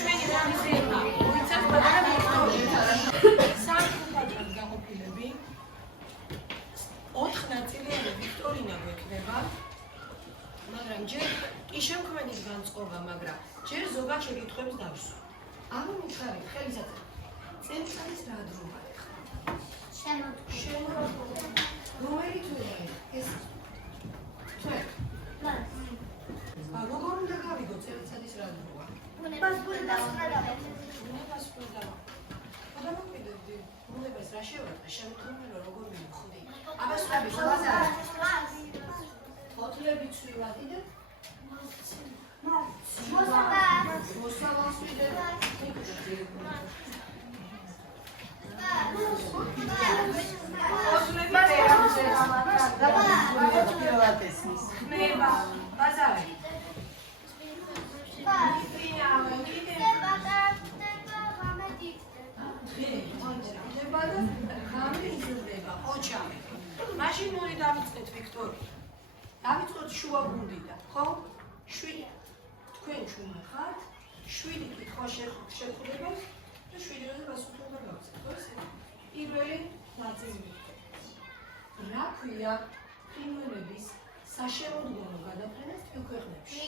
ჩვენი გამიზერნა მოიცავს პატარა ვიქტორი. სამკუთხედად გაყოფილები 4 ნაწილიანი ვიქტორინა გვექნება, მაგრამ ჯერ კი შემქმედის განწყობა, მაგრამ ჯერ ზოგად შეკითხვებს დავსვამ. ანუ მითხარით, ხელისაწერ. წელიწადის რა დროა ეხლა? შემოდგომა. რომელი თვეა ეს? თვე. როგორ უნდა გავიგო წელიწადის რა დროა? უნებას ვხედავთ. გადამოკვიდეთ, უნებას რა შევარდა, შემოდგომა როგორ მივხვდი? აბა სწრაფი ხალხა. ოთლები ცვილად იდე? მოსავას ვიდე. მეება, ბაზარი. მაშინ მოდი დავიწყეთ ვიქტორი. დავიწყოთ შუა გუნდიდან, ხო? 7. თქვენ შუა ხართ, 7 კითხვა შეგხვდებათ და 7-ზე პასუხი უნდა გავცეთ, ხო ესე? პირველი ნაწილი. რა ქვია ფრინველების საშემოდგომო გადაფრენას თბილ ქვეყნებში?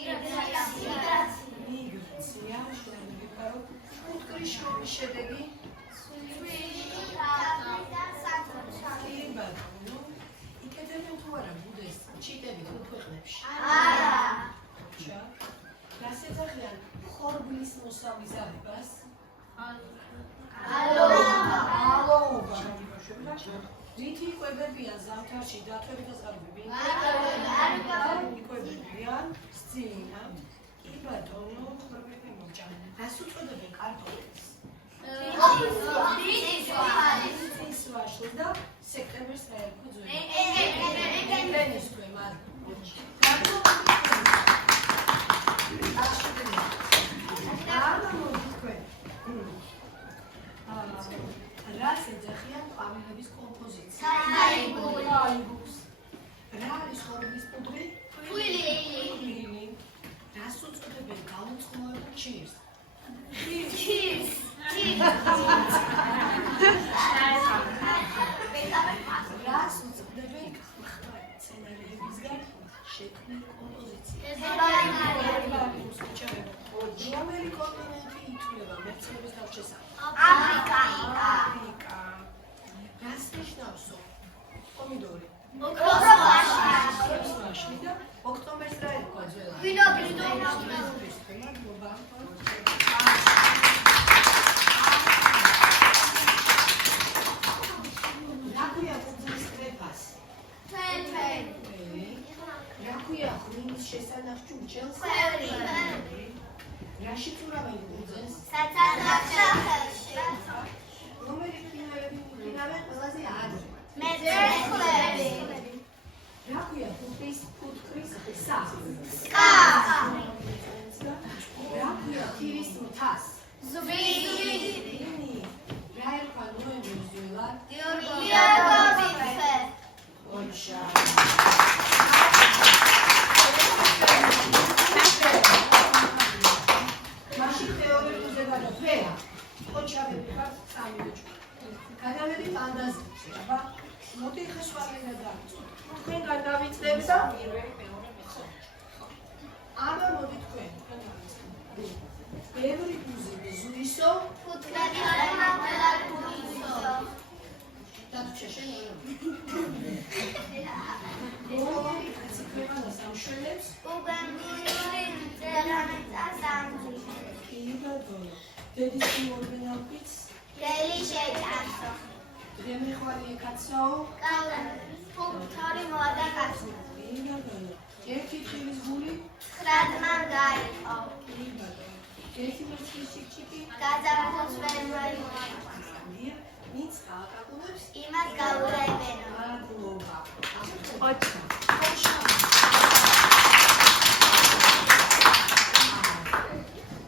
მიგრაცია, შევიგებარო. უთქრის შრომის შედეგი? იკეთებენ თუ არა ბუდეს ჩიტები თბილ ქვეყნებში? არა. რას ეძახიან ხორბლის მოსავიზარებას? ალოობა. რითი იკვებებიან ზამთარში დათვები და წყალები? იკვებებიან სძინა. კი ბატონო, ხორბლები მოჭამ. რას უწოდებენ კარტოფილს? წლის ვაშლი და სექტემბერს რა ერქვა ძველი? ეპრენის თვე, რას ეძახიან ყვავილების კომპოზიცია? საიბუს. რა არის ხორბლის პუდრი? ფხვილი. რას უწოდებენ გაუწყლოებულ ჩირს? ჩირს. რას უწოდებენ მცენარეებისგან შექმნილ კომპოზიციას? რომელი კონტინენტი ითვლება მერცხლების თავშესაფრად? აფრიკა. რას ნიშნავსო? პომიდორი. ოქტომბერში და ოქტომბერს რა ერქვა ძველად? ვინოგრიდი. რა ქვია კუძის კრეფას? რა ქვია ღვინის შესანახ ჭურჭელს? რაში წურავენ კუძეს? საწარმოებში. რომელი ფრინველები მიყინავენ ყველაზე ადრე? მეძრეხლები. რა ქვია ფუტკრის ხსა? სკა. რა ქვია ქირის მთას? ზუგდიდი. რა ერქვა ნოემბერს ძველად? დიორგოვიცე. ოჩა. მაშინ თეორიული დებატა ფერა. ოჩავები ხართ სამი ოჩა. გადავედით ანდაზებში, აბა. მოდი ხა სხვა მენა დავიწყოთ. თქვენგან დავიწყებ და პირველი, მეორე, მეხუთე. აბა მოდი თქვენ. ბევრი გუზი ზუისო. ფუტკრადი არა გუზისო. დათუშა შენ ორი კაცი ქვეყანა სამშველებს უბანური მწერლთა სამჯი. იბადონა დედის მორბენალფიც დელი შეჭამსო. დემეხვალი კაცო ფუტკარი მოადა კაცო. იბადონა ერთი ხილის გული 9 დმან გაიყო. იბადონა ერთი მოცლის ჩიკჩიკი გაზაფხულს ვერ მოიყო. ვინც გააკაკუნებს იმას გაურაებენო. მადლობა. ოჩა.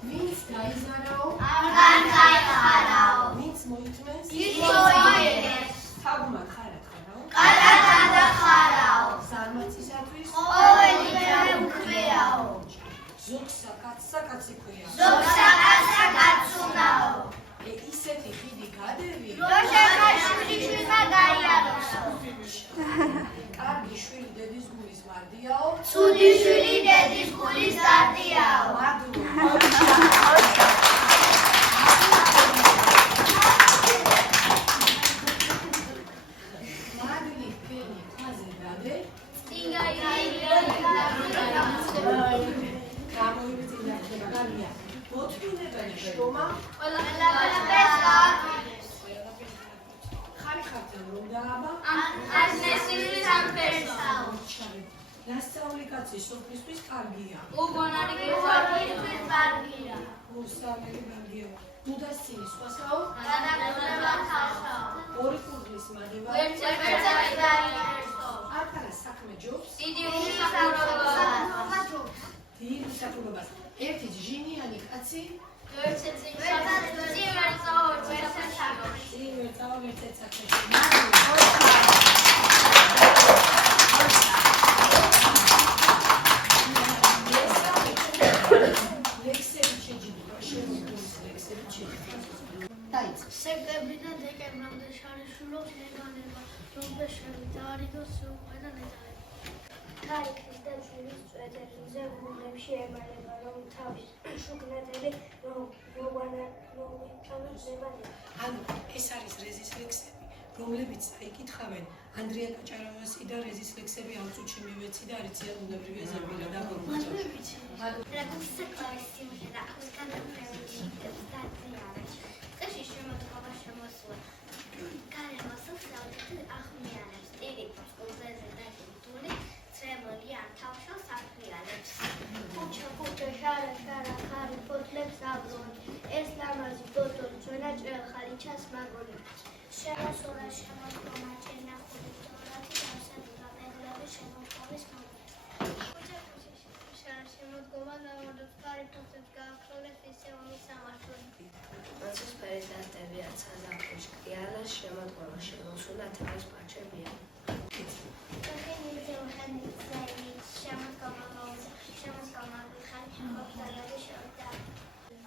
ვინც გაიზარაო არ გაიხარაო. ვინც მოიწმენს ის მოიგებს. თაგვმა ხარად ხარაო კატაკადა ხარაო. ზარმაცისათვის ყოველივე უქვეაო. ზოგსა კაცსა კაცი ქვია ზოგსა შრომა ყველაფერს გააკვირდეს. ხარი ხართან რომ დააბა ამ ნესილი სამფერსაო. ნასწავლი კაცი სოფლისთვის კარგია. უგონარი გიგვარგირთვის კარგია. მოსამელი კარგია. მუდასცინი სხვასაო? გადაგდება თავსაო. ორი კურდღლის მადება. ვერცე დაიერსო. არტარა საქმე ჯობს. დიდი უსახურობა ჯობს. დიდი უსახურობას. ერთი ჟინიანი კაცი ვერცე წინვერცაო, ვერცე საქმეში. წინვერცაო, ვერცე საქმეში. სექტემბრიდან დეკემბრამდე შარიშულობს ლეგანება, რომბეშები დაარიგოს უყვენა ნეტარება. ქარიქის და ძვლის წვეთებზე გულებში ემალება, რომ თავის შუქნადელი მოვანანობება. ანუ ეს არის რეზის ლექსები, რომლებიც ეკითხავენ ანდრია კაჭარავასი და რეზის ლექსები ამ წუთში მივეცი და არიციან უნებრივია ზებილა და მასვებიცი. რაგუცი კლასიმში და ახსკანდაფრევში დაწიარეს. წეში შემოთხოვა შემოსულა. გარემოსოს საუთი ახმიანებს. ტირიფოს ყურზეზე დაშიტული ცრემლი ან თავშოს აფრიალებს. ქუჩა შარა ხარი ფოთლებს აბრუნ. ეს ლამაზი ბოთოლი ჩვენა ჭრელხალიჩას მაგონი. შემოსულა შემოთხოვა ჩენახული თორათი დასადულა მეგლები შემოთხოვის მომენტ. შემოდგომა ნამოდოს ხარი ფოთლებს გააქროლეს ისე ომის სამართლი. მოცისფერი დარტები აცა და ხუშკია და შემოდგომა შემოსულა თავს პარჩებია.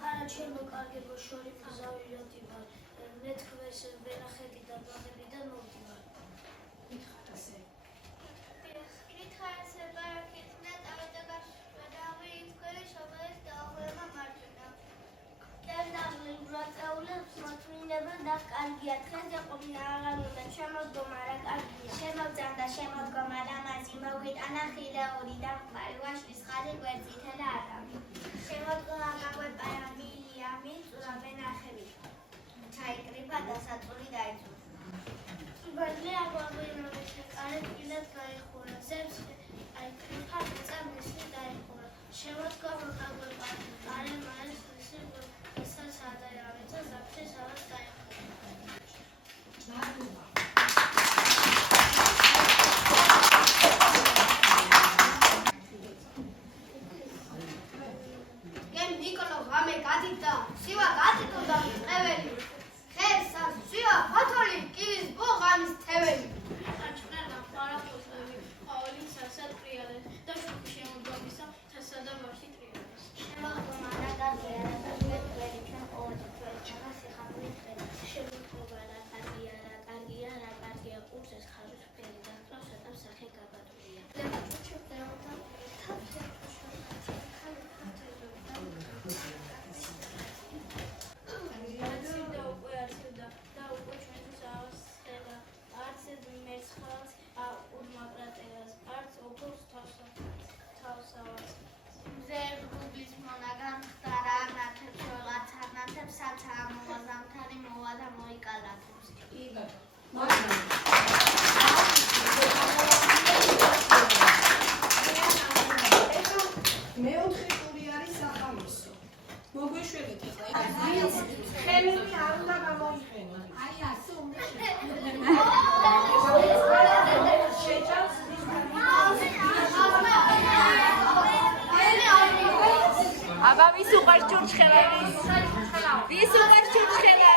არა ჩემო კარგებო შორი გზავილოდიმა მეთქვეს ვენახედიდან ბაღებიდან მოვდივარ. მითხარასე. კარგია დღეს ეყოლი აღარ უნდა შემოდგომა რა კარგია შემოგძამდა შემოდგომა ლამაზი მოგვიტანა ხილეული და ხმარი ვაშლის ხალი გვერდითელა აკამი შემოდგომა გაგვეპარა მილია მიწურა ვენახები ჩაიკრიბა დასაწული დაიწურა ბალე აგვაღვინოდეს კარეთ კიდეთ გაიხურა ზებს აიკრიფა წამისი დაიხურა შემოდგომა გაგვეპარა არე მარის ისე სადაიარეთ ზაფხი სადაც დაიხურა აბა ვის უყარს ჩურჩხელა? ვის უყარს ჩურჩხელა?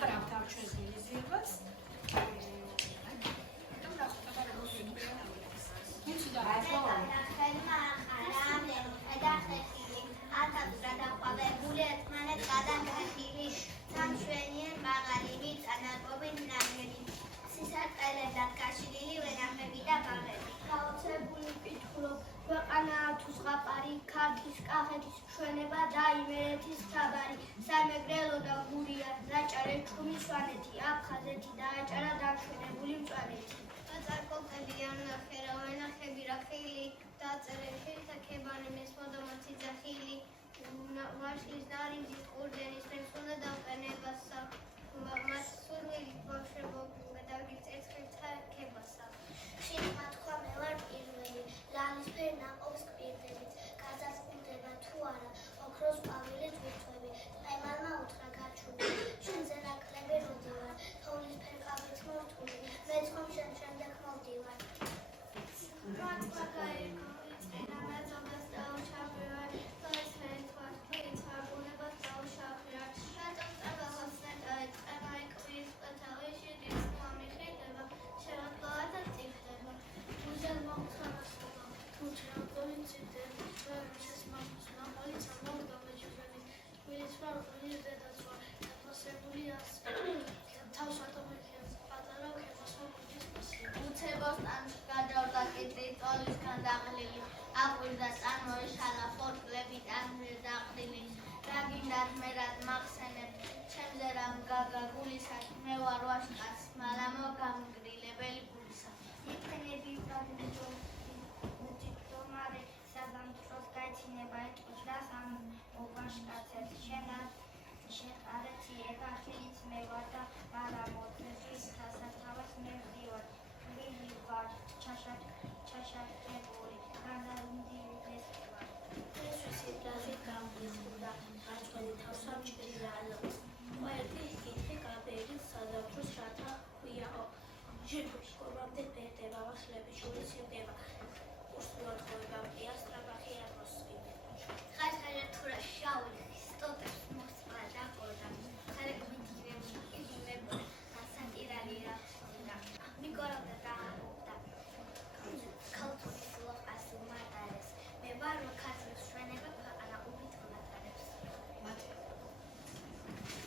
გეკრავთ ამ ჩვენს მიზნებას. გაოცებული ვკითხულობ, ქვეყანაა თუ ზღაპარი, ქართლის, კახეთის მშვენება და იმერეთის თაბარი. სამეგრელო და გურია, დაჭარე ჩხუმი სვანეთი, აფხაზეთი დააჭარა დამშვენებული მწვანეთი. Აწარკოყებიან ნახერა, ვენახები რახილი, დაწერენ ხელთა ქებანი, მესმოდომაცი ძახილი, ვაშლის ნარინჯის ყურძენის მებს უნდა დავყენებასა, მას სურვილი ბავშვებო გადავგიწევთ ხელთა ქებასა. ხილმა თქვა მე ვარ პირველი, ლალისფერ ნაყოფს გვირდებით, გაზაფხულდება თუ არა, ოქროს ყვავილით ვირთვები, ყემალმა უთხრა გაჩვენე, შენზე ნაკლები როდივარ, თოვლისფერ კაბით მორთული, მეწყომ შენ შემდეგ მოვდივარ. Რატყვა გაერგო, იწყენა მეწობას დაუჩაფრევარ, ლალისფერი თვალით ვარგუნებას დაუშაფრევარ, რატომ წაბალას დაეწყება ეკვრის პათავი, შვიდის მომიხრიდება, შევატყოა და წიფდება. უზელ მომხმარებლობა, თუ ჩრაგდოლი წიდები, ვერმიშეს მაყოლი წამალ გამეჩვენები, გვილის ვარ გვილის დედაცვა, დაფასებული თავს ატომიქებს, პატარა ქებას მოგდის მასია. უცებოს ტანში გადავდა კიტრი, ტოლისგან დაღლილი, აყვირდა წარმოეშალა ფორკლები ტანზე დაყრილი, რა გინდათ მე რად მახსენებ, ჩემზე რამ გაგა გულისა, მე ვარ ვაშკაც, მალამო გამგრილებელი გულისა. იქნები უჯდომარე საზამთროს გაიცინება ეტყვის რას ამ ვაშკაცებს შენ არეთი ეხახილიც მე ვარ და მარა მოწესის სასათავეს მე ვდივარ ვილი ვარ ჩაშაკებული განარუნდი ვესკი ვარ ესვისი დაზი გამგიხურდა აჭველი თავსა ჭრიალა ყველი კითხი გაბერი საზამთროს რათა ხვიაო ჟიფუს ყურამდე ბერდება ვაშლები შურის იმდება უსულად ყובה პიასტრაბახი აროსკი ხაჟხაჟა თურა შაული სტოპებს მოსპა და ყოდა ხარეკმიტირებული იმებო ასაკირალი რა მიკოროდა და ქალთულის ლოყას უმატარეს მე ვარ ქართლის მშვენება ქვეყანა უბითონატარებს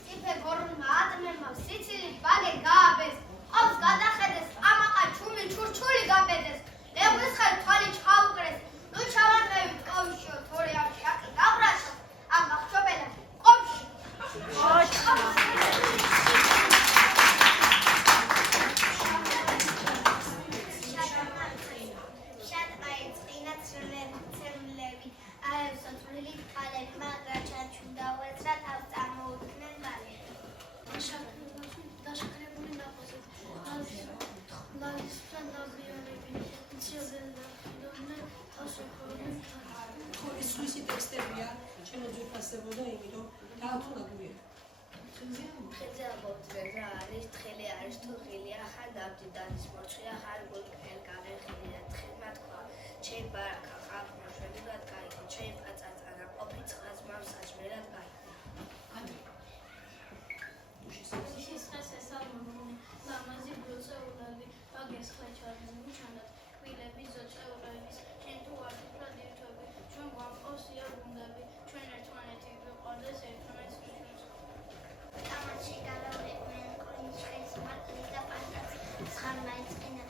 ციფე გორმა ადმერმა სიცილი ბაგე გააბეს ყავს გადახედეს ამაყა ჩუმი ჩურჩული გაბედეს ლევრის ხარ თვალი ჩაუკრეს ნუ ჩავანრევით კოვიშო თორე ამ შაკი გაბრაშა ამ ბახჩობელა ყომში შად აიწყინა ცრემლები აევსო თვლილი თვალები მაგრა ჩაჩუნდა უეცრა თავს წარმოუდგნენ მალე დაშქრებული ნაყოფით, ლალისფრად დაღლიანები, მცირდნენ და ხილობდნენ თავს ეხურობდნენ თავს. ეს სუისი ტექსტებია, შემოძვირფასებოდა იმიტომ დაათულა გუია. ხეზე ამოვწრე რა არის, თხელი არის თუ ღილია, ხარ დავდიდანის მოჩხია, ხარ გულკრელ გამერხილია, თხელმა თქვა, ჩემ ბარაკა ყავმა შვენებად გაიგო, ჩემ პაწაწარა ყოფი ცხაზმამ საჭმელად გაიგო. შის ხეს ესალმუნი, ლამაზი ბლუწეულები, ბაგეს ხლეჩარი მუჩანდათ, კვილები ზოწეულების, შენ თუ არ ვფრად ერთობი, ჩვენ გვამყავს იაგუნდები, ჩვენ ერთმანეთი გვიყვარდეს ერთმანეთს ვიშვენს. თამაში გადავიყვნენ კოინჩხეს მარტის და პანტას ცხარმა იწყინა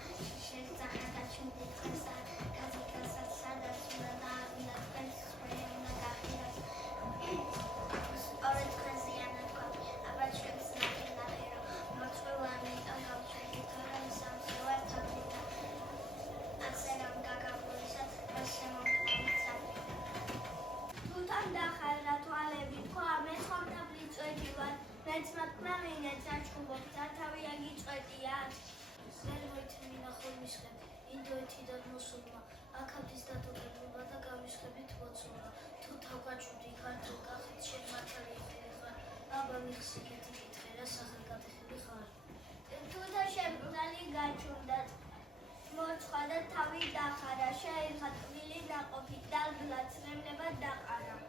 შეგძახა და ჩვენდი წესა გაზიკასა სადაც უნდა დაადგინა თქვენს სველი უნდა გახილას სწორედ თქვენზე ანათქვა აბა ჩვენს ნახერო მოწვევანი ტანგავჩები თორემ სამზე ვარ თავდითა ასე რომ გაგაბულისად რა შემოქმნიცა თუთან დახარდა თვალები თქვა მე ხომთაბლი წვეთი ვარ მეც მათქნა მინეც აჩხუბობ სათავი აგიწვეტიათ ვერ მოითმინა ხოლმისხლებ ინდოეთიდან მოსულმა აქაბდის დათოგებულმა და გამისხებით მოცულმა თუ თავგაჩუდი ქართულ კახეთს შენ მართალი ხარ აბა მიხსიკეთი კითხე რა სახელგადახები ხარ თუთა შემბრუნალი გაჩუნდათ მოცხვა და თავი დახარა შეიხა ტკბილი ნაყოფით დალგლა ცრემლებად დაყარა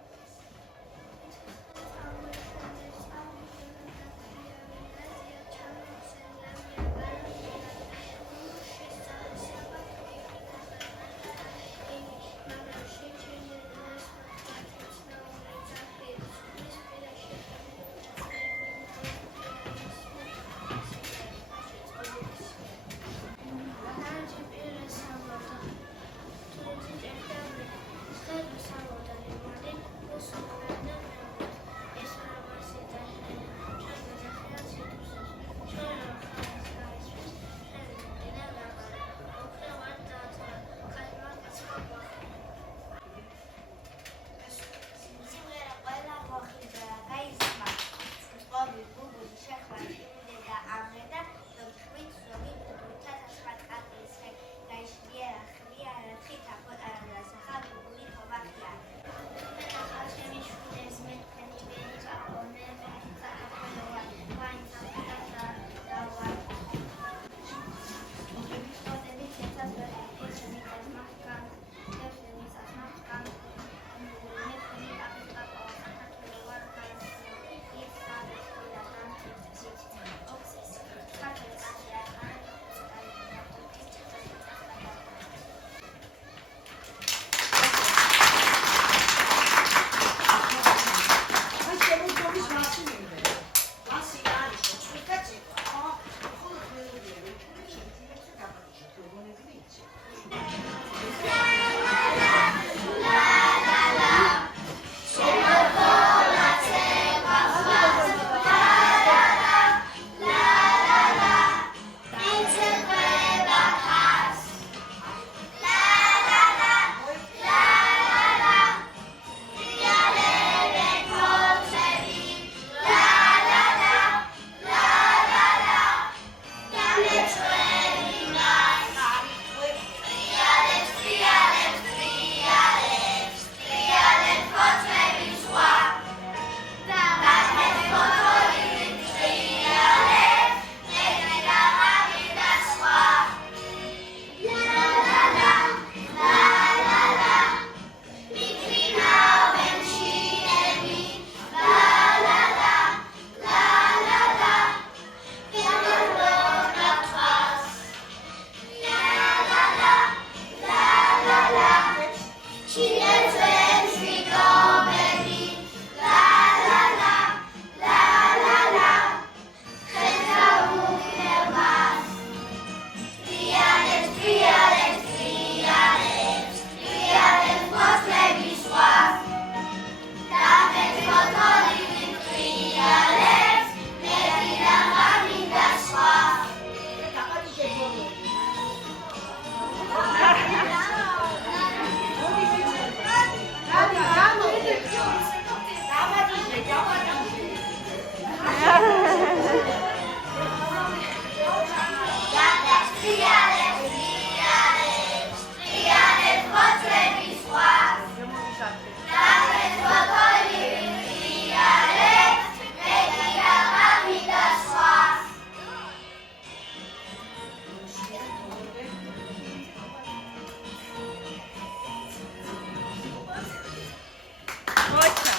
მოიცა.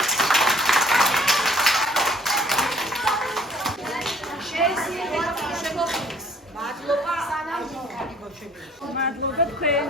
შეიძლება შემოხდეს. მადლობა. სანამ გიგანი გოჩები. მადლობა თქვენ.